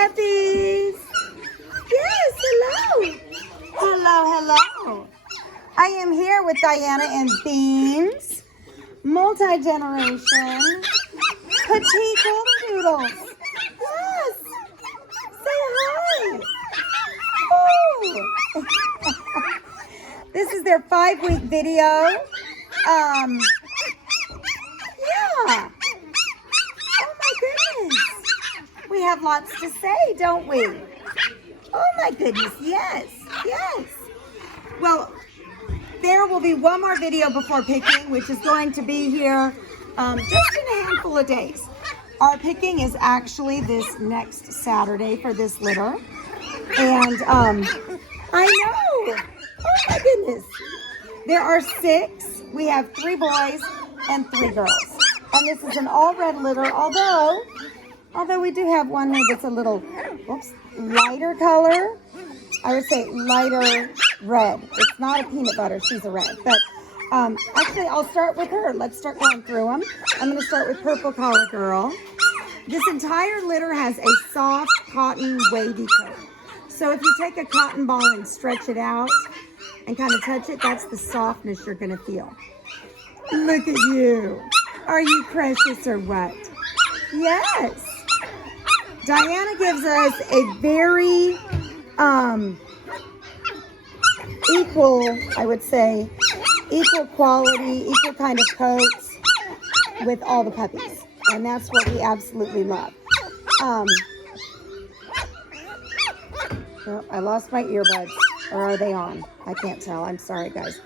puppies. Yes, hello. Hello, hello. I am here with Diana and Beans, multi-generation, Petite Goldendoodles. Yes. Say hi. Oh. This is their 5-week video. Yeah. Oh my goodness. We have lots to say, don't we? Oh my goodness, yes, yes. Well, there will be one more video before picking, which is going to be here just in a handful of days. Our picking is actually this next Saturday for this litter. And I know, oh my goodness. There are 6. We have 3 boys and 3 girls. And this is an all red litter, although we do have one here that's a little, lighter color. I would say lighter red. It's not a peanut butter, she's a red. But actually, I'll start with her. Let's start going through them. I'm going to start with Purple Collar Girl. This entire litter has a soft cotton wavy coat. So if you take a cotton ball and stretch it out and kind of touch it, that's the softness you're going to feel. Look at you. Are you precious or what? Yes. Diana gives us a very equal, I would say, equal quality, equal kind of coats with all the puppies. And that's what we absolutely love. Oh, I lost my earbuds. Or are they on? I can't tell. I'm sorry, guys.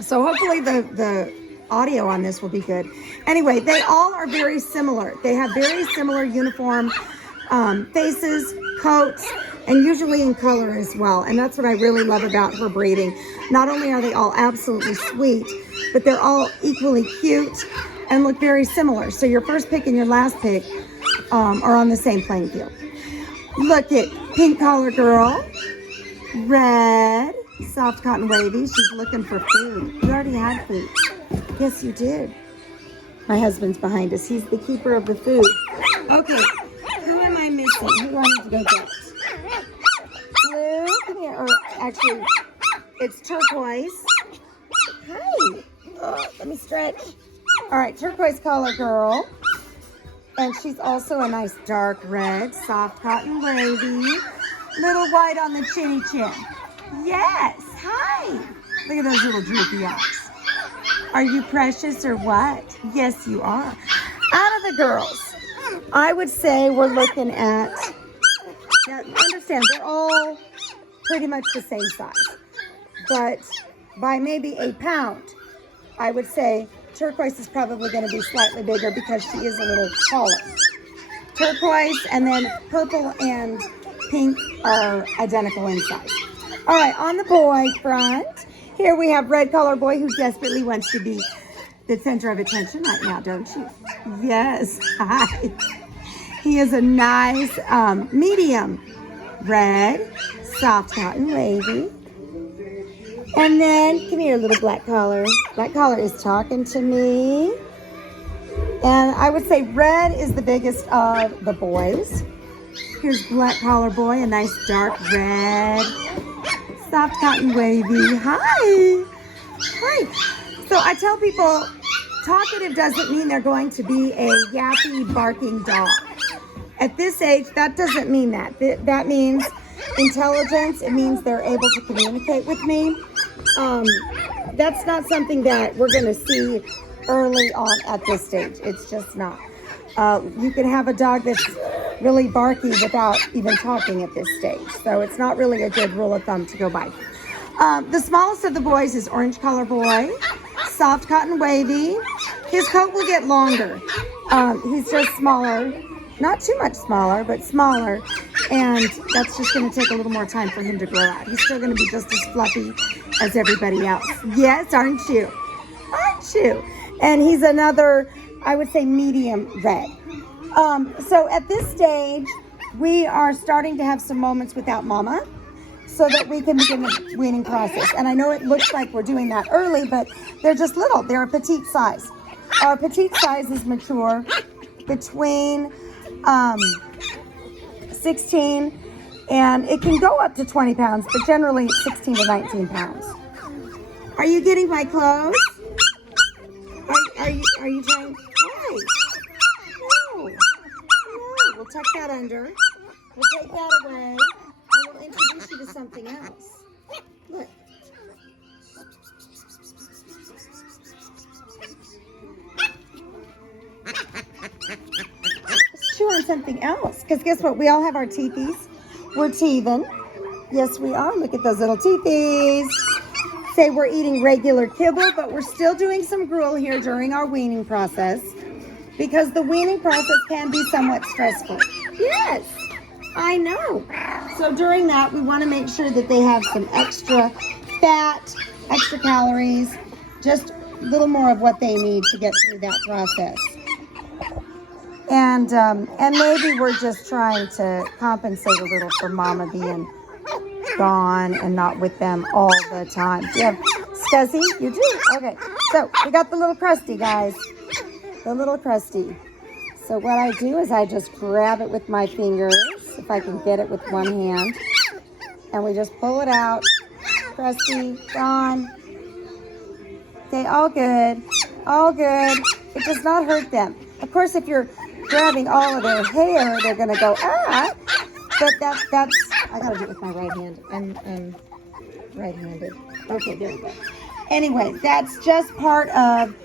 So hopefully the audio on this will be good. Anyway, they all are very similar. They have very similar uniform faces, coats, and usually in color as well. And that's what I really love about her breeding. Not only are they all absolutely sweet, but they're all equally cute and look very similar. So your first pick and your last pick are on the same playing field. Look at Pink Collar Girl, red, soft cotton wavy. She's looking for food. You already had food. Yes, you did. My husband's behind us. He's the keeper of the food. Okay, who am I missing? Who do I need to go get? Blue, come here. Or actually, it's turquoise. Hi. Oh, let me stretch. All right, Turquoise Collar Girl. And she's also a nice dark red, soft cotton wavy. Little white on the chinny chin. Yes, hi. Look at those little droopy eyes. Are you precious or what? Yes, you are. Out of the girls, I would say we're looking at, now understand, they're all pretty much the same size. But by maybe a pound, I would say Turquoise is probably going to be slightly bigger because she is a little taller. Turquoise and then Purple and Pink are identical in size. All right, on the boy front, here we have Red Collar Boy who desperately wants to be the center of attention right now, don't you? Yes, hi. He is a nice medium red, soft cotton wavy. And then, come here, little Black Collar. Black Collar is talking to me. And I would say red is the biggest of the boys. Here's Black Collar Boy, a nice dark red, soft cotton wavy. Hi. Hi. So I tell people, talkative doesn't mean they're going to be a yappy, barking dog. At this age, that doesn't mean that. That means intelligence. It means they're able to communicate with me. That's not something that we're going to see early on at this stage. It's just not. You can have a dog that's really barky without even talking at this stage. So it's not really a good rule of thumb to go by. The smallest of the boys is Orange Collar Boy, soft cotton wavy. His coat will get longer. He's just smaller. Not too much smaller, but smaller. And that's just going to take a little more time for him to grow out. He's still going to be just as fluffy as everybody else. Yes, aren't you? Aren't you? And he's another, I would say, medium red. So at this stage, we are starting to have some moments without mama so that we can begin the weaning process. And I know it looks like we're doing that early, but they're just little. They're a petite size. Our petite size is mature between 16, and it can go up to 20 pounds, but generally 16 to 19 pounds. Are you getting my clothes? Are you trying? Hey. No. No. We'll tuck that under. We'll take that away, and we'll introduce you to something else. Look. Let's chew on something else, because guess what? We all have our teethies. We're teething. Yes, we are. Look at those little teethies. Say we're eating regular kibble, but we're still doing some gruel here during our weaning process, because the weaning process can be somewhat stressful. Yes, I know. So during that, we want to make sure that they have some extra fat, extra calories, just a little more of what they need to get through that process. And maybe we're just trying to compensate a little for Mama being gone and not with them all the time. Do you have Scuzzy? You do? Okay. So we got the little crusty, guys. The little crusty. So what I do is I just grab it with my fingers, if I can get it with one hand, and we just pull it out. Crusty, gone. Okay, all good. All good. It does not hurt them. Of course, if you're grabbing all of their hair, they're going to go, ah. But that's, I got to do it with my right hand. I'm right-handed. Okay, there we go. Anyway, that's just part of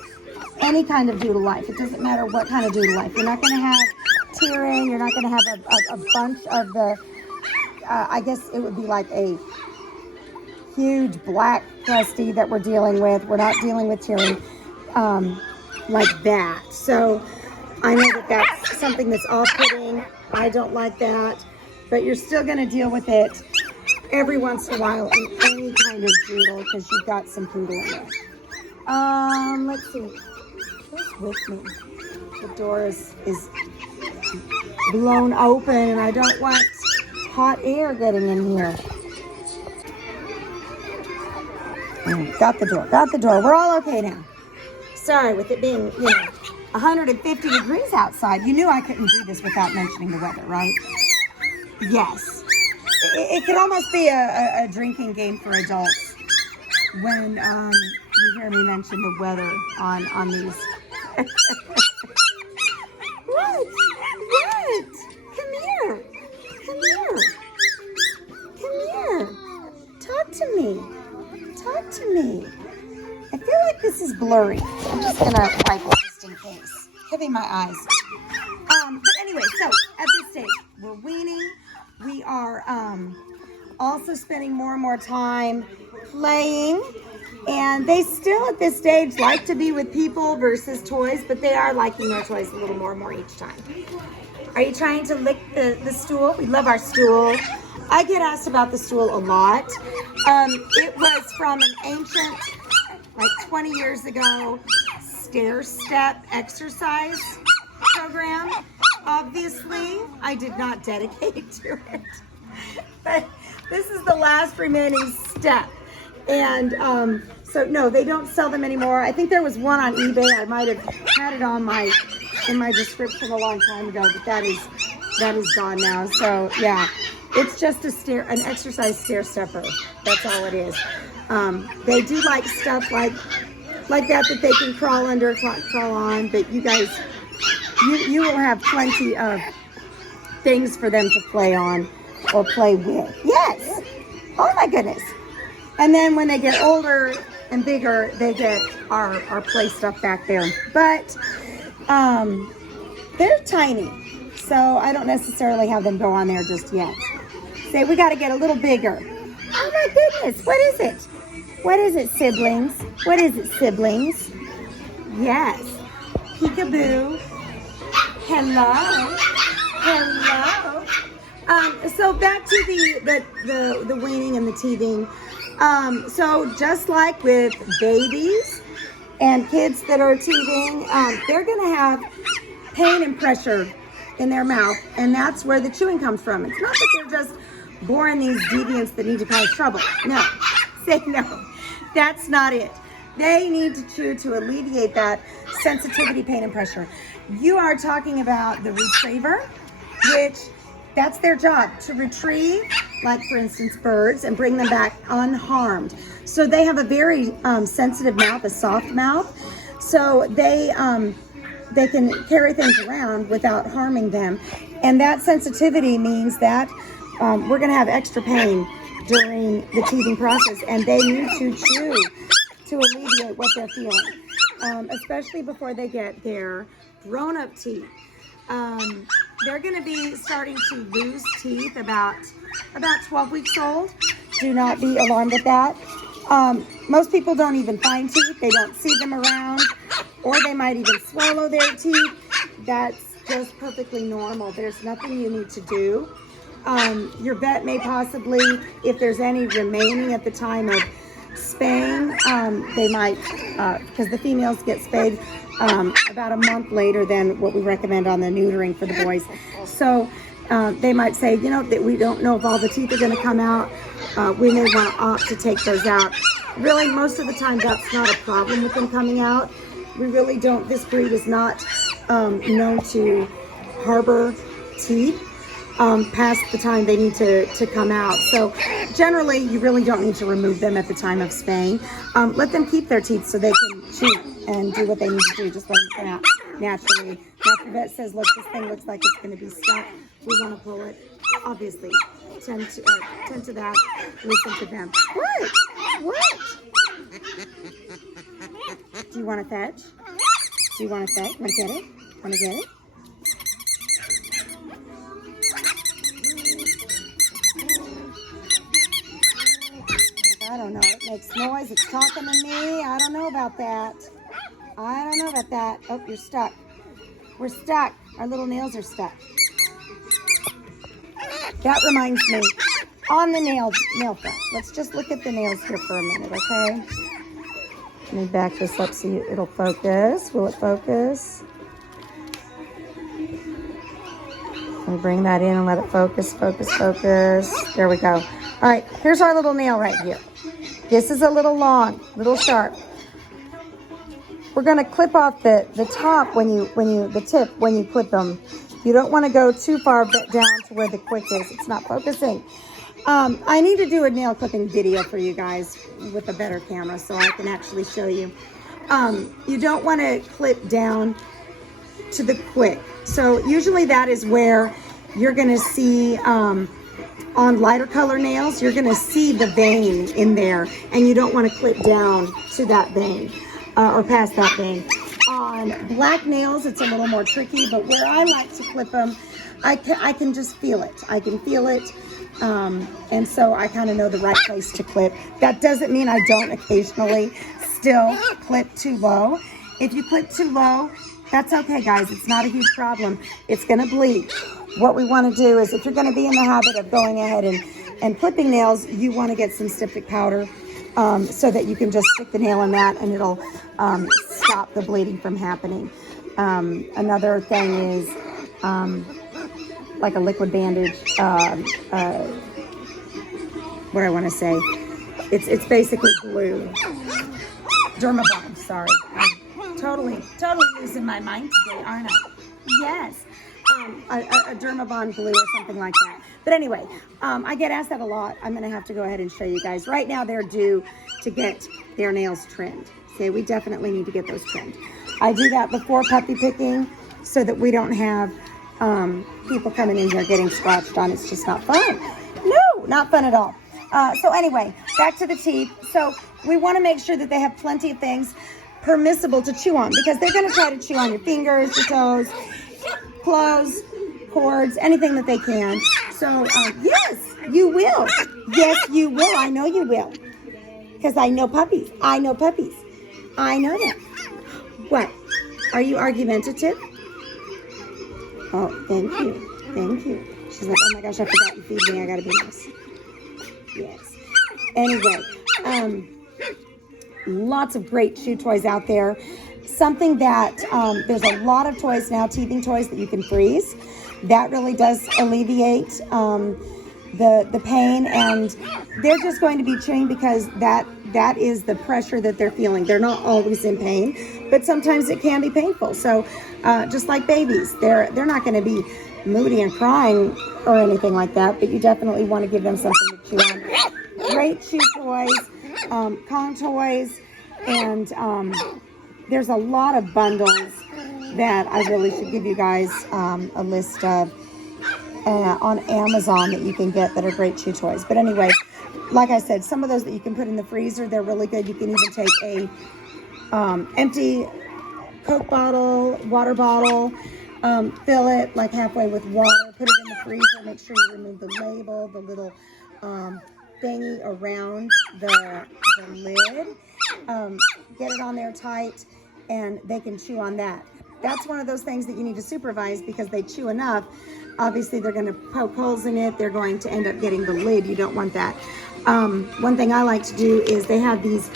any kind of doodle life. It doesn't matter what kind of doodle life. You're not going to have tearing. You're not going to have a bunch of the, I guess it would be like a huge black crusty that we're dealing with. We're not dealing with tearing like that. So I know that that's something that's off-putting. I don't like that. But you're still going to deal with it every once in a while in any kind of doodle, because you've got some poodle in there. Let's see. Who's with me? The door is blown open, and I don't want hot air getting in here. Got the door. Got the door. We're all okay now. Sorry, with it being, 150 degrees outside. You knew I couldn't do this without mentioning the weather, right? Yes. It could almost be a drinking game for adults when you hear me mention the weather on these. What? What? Come here. Come here. Come here. Talk to me. Talk to me. I feel like this is blurry. I'm just going to wipe it just in case. Cover my eyes. But anyway, so at this stage, we're weaning. We are also spending more and more time playing. And they still at this stage like to be with people versus toys, but they are liking their toys a little more and more each time. Are you trying to lick the stool? We love our stool. I get asked about the stool a lot. It was from an ancient, like 20 years ago, stair-step exercise program. Obviously, I did not dedicate to it, but this is the last remaining step. And so no, they don't sell them anymore. I think there was one on eBay. I might have had it on in my description a long time ago, but that is gone now. So yeah, it's just an exercise stair stepper. That's all it is. They do like stuff like that they can crawl under, crawl on, but you guys, you will have plenty of things for them to play on or play with. Yes. Oh my goodness. And then when they get older and bigger, they get our play stuff back there. But they're tiny, so I don't necessarily have them go on there just yet. Say, we got to get a little bigger. Oh my goodness, what is it? What is it, siblings? What is it, siblings? Yes. Peekaboo. Hello. Hello. So back to the weaning and the teething. So just like with babies and kids that are teething, they're going to have pain and pressure in their mouth, and that's where the chewing comes from. It's not that they're just born these deviants that need to cause trouble. No. Say no. That's not it. They need to chew to alleviate that sensitivity, pain, and pressure. You are talking about the retriever, which That's their job, to retrieve, like for instance, birds and bring them back unharmed. So they have a very sensitive mouth, a soft mouth. So they can carry things around without harming them. And that sensitivity means that we're gonna have extra pain during the teething process, and they need to chew to alleviate what they're feeling, especially before they get their grown-up teeth. They're going to be starting to lose teeth about 12 weeks old. Do not be alarmed at that. Most people don't even find teeth. They don't see them around, or they might even swallow their teeth. That's just perfectly normal. There's nothing you need to do. Your vet may possibly, if there's any remaining at the time of spaying, they might, because the females get spayed about a month later than what we recommend on the neutering for the boys. So they might say, you know, that we don't know if all the teeth are going to come out. We may want to opt to take those out. Really, most of the time, that's not a problem with them coming out. We really don't, this breed is not known to harbor teeth past the time they need to come out. So generally, you really don't need to remove them at the time of spaying. Let them keep their teeth so they can chew and do what they need to do. Just let them come out naturally. Now, if the vet says, look, this thing looks like it's going to be stuck, we want to pull it. Obviously, tend to that. Listen to them. What? What? Do you want to fetch? Do you want to fetch? Want to get it? Want to get it? I don't know. It makes noise. It's talking to me. I don't know about that. I don't know about that. Oh, you're stuck. We're stuck. Our little nails are stuck. That reminds me, on the nail front, let's just look at the nails here for a minute, okay? Let me back this up so it'll focus. Will it focus? Let me bring that in and let it focus, focus, focus. There we go. All right, here's our little nail right here. This is a little long, little sharp. We're gonna clip off the top the tip when you clip them. You don't want to go too far down to where the quick is. It's not focusing. I need to do a nail clipping video for you guys with a better camera so I can actually show you. You don't want to clip down to the quick. So usually that is where you're going to see on lighter color nails, you're going to see the vein in there, and you don't want to clip down to that vein or past that vein. On black nails, it's a little more tricky, but where I like to clip them, I can just feel it. I can feel it, and so I kind of know the right place to clip. That doesn't mean I don't occasionally still clip too low. If you clip too low, that's okay, guys. It's not a huge problem. It's going to bleed. What we want to do is, if you're going to be in the habit of going ahead and clipping nails, you want to get some styptic powder so that you can just stick the nail in that and it'll stop the bleeding from happening. Another thing is like a liquid bandage. What I want to say, it's basically glue. Dermabond, sorry. I'm totally losing my mind today, aren't I? Yes. A Dermabond glue or something like that. But anyway, I get asked that a lot. I'm going to have to go ahead and show you guys. Right now, they're due to get their nails trimmed. Okay, we definitely need to get those trimmed. I do that before puppy picking so that we don't have people coming in here getting scratched on. It's just not fun. No, not fun at all. So anyway, back to the teeth. So we want to make sure that they have plenty of things permissible to chew on, because they're going to try to chew on your fingers, your toes, clothes, cords, anything that they can. So yes, you will. Yes, you will. I know you will, because I know puppies. I know puppies. I know them. What? Are you argumentative? Oh, thank you. Thank you. She's like, oh my gosh, I forgot you feed me. I gotta be nice. Yes. Anyway, lots of great chew toys out there. Something that, there's a lot of toys now, teething toys that you can freeze. That really does alleviate the pain, and they're just going to be chewing because that is the pressure that they're feeling. They're not always in pain, but sometimes it can be painful. So just like babies, they're not going to be moody and crying or anything like that, but you definitely want to give them something to chew on. Great chew toys, Kong toys, and there's a lot of bundles that I really should give you guys a list of on Amazon that you can get that are great chew toys. But anyway, like I said, some of those that you can put in the freezer, they're really good. You can even take a empty Coke bottle, water bottle, fill it like halfway with water, put it in the freezer, make sure you remove the label, the little thingy around the lid, get it on there tight, and they can chew on that. That's one of those things that you need to supervise because they chew enough. Obviously, they're going to poke holes in it. They're going to end up getting the lid. You don't want that. One thing I like to do is they have these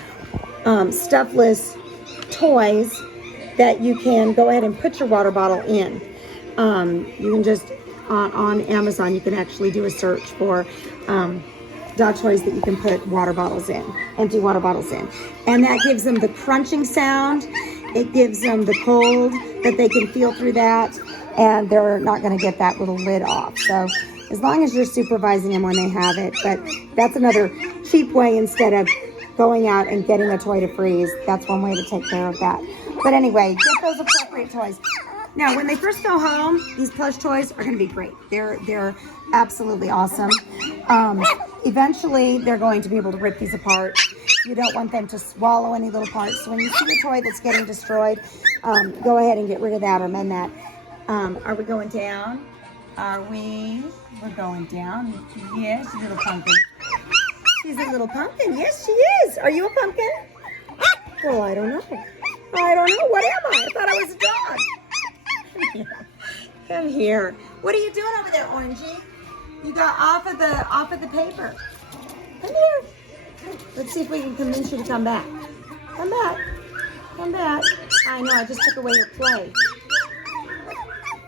stuffless toys that you can go ahead and put your water bottle in. You can just, on Amazon, you can actually do a search for dog toys that you can put water bottles in, empty water bottles in. And that gives them the crunching sound. It gives them the cold that they can feel through that, and they're not going to get that little lid off. So as long as you're supervising them when they have it, but that's another cheap way instead of going out and getting a toy to freeze. That's one way to take care of that. But anyway, get those appropriate toys. Now, when they first go home, these plush toys are going to be great. They're absolutely awesome. Eventually, they're going to be able to rip these apart. You don't want them to swallow any little parts. So when you see a toy that's getting destroyed, go ahead and get rid of that or mend that. Are we going down? Are we? We're going down. Yes, you little pumpkin. She's a little pumpkin. Yes, she is. Are you a pumpkin? Well, I don't know. I don't know. What am I? I thought I was a dog. Come here. Come here. What are you doing over there, Orangey? You got off of the paper. Come here. Let's see if we can convince you to come back. Come back. Come back. I know, I just took away your play.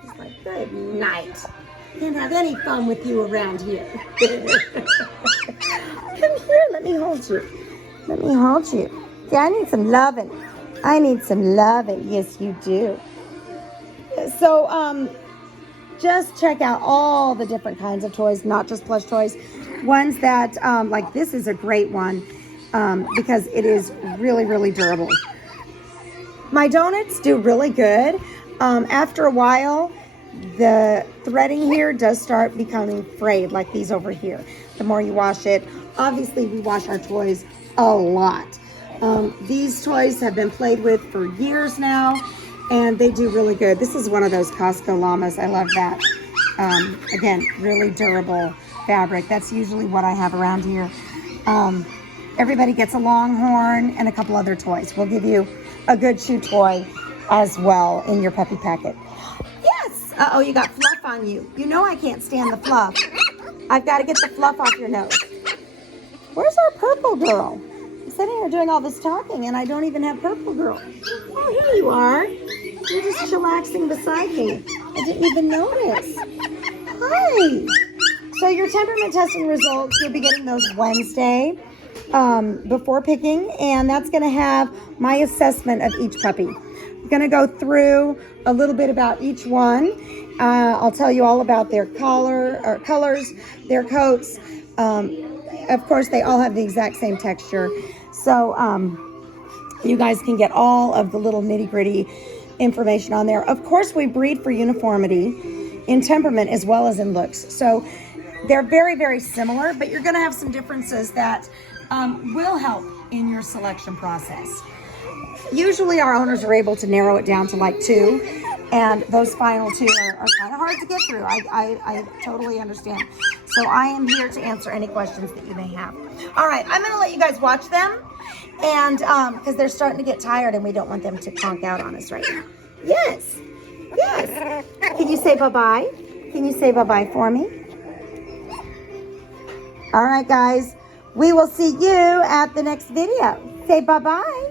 He's like, good night. Can't have any fun with you around here. Come here, let me hold you. Let me hold you. Yeah, I need some loving. I need some loving. Yes, you do. So, just check out all the different kinds of toys, not just plush toys. Ones that, like this is a great one because it is really, really durable. My donuts do really good. After a while, the threading here does start becoming frayed, like these over here. The more you wash it, obviously we wash our toys a lot. These toys have been played with for years now, and they do really good. This is one of those Costco llamas. I love that. Again, really durable fabric. That's usually what I have around here. Everybody gets a Longhorn and a couple other toys. We'll give you a good chew toy as well in your puppy packet. Yes! Uh-oh, you got fluff on you. You know I can't stand the fluff. I've got to get the fluff off your nose. Where's our purple girl? I'm sitting here doing all this talking and I don't even have purple girl. Oh, here you are. You're just chillaxing beside me. I didn't even notice. Hi. So your temperament testing results, you'll be getting those Wednesday before picking, and that's going to have my assessment of each puppy. I'm going to go through a little bit about each one. I'll tell you all about their colors, their coats. Of course, they all have the exact same texture. So you guys can get all of the little nitty-gritty information on there. Of course, we breed for uniformity in temperament as well as in looks. So they're very, very similar, but you're going to have some differences that will help in your selection process. Usually our owners are able to narrow it down to like 2, and those final 2 are kind of hard to get through. I totally understand. So I am here to answer any questions that you may have. All right, I'm going to let you guys watch them, and because they're starting to get tired and we don't want them to conk out on us right now. Yes, yes. Can you say bye-bye? Can you say bye-bye for me? All right, guys. We will see you at the next video. Say bye-bye.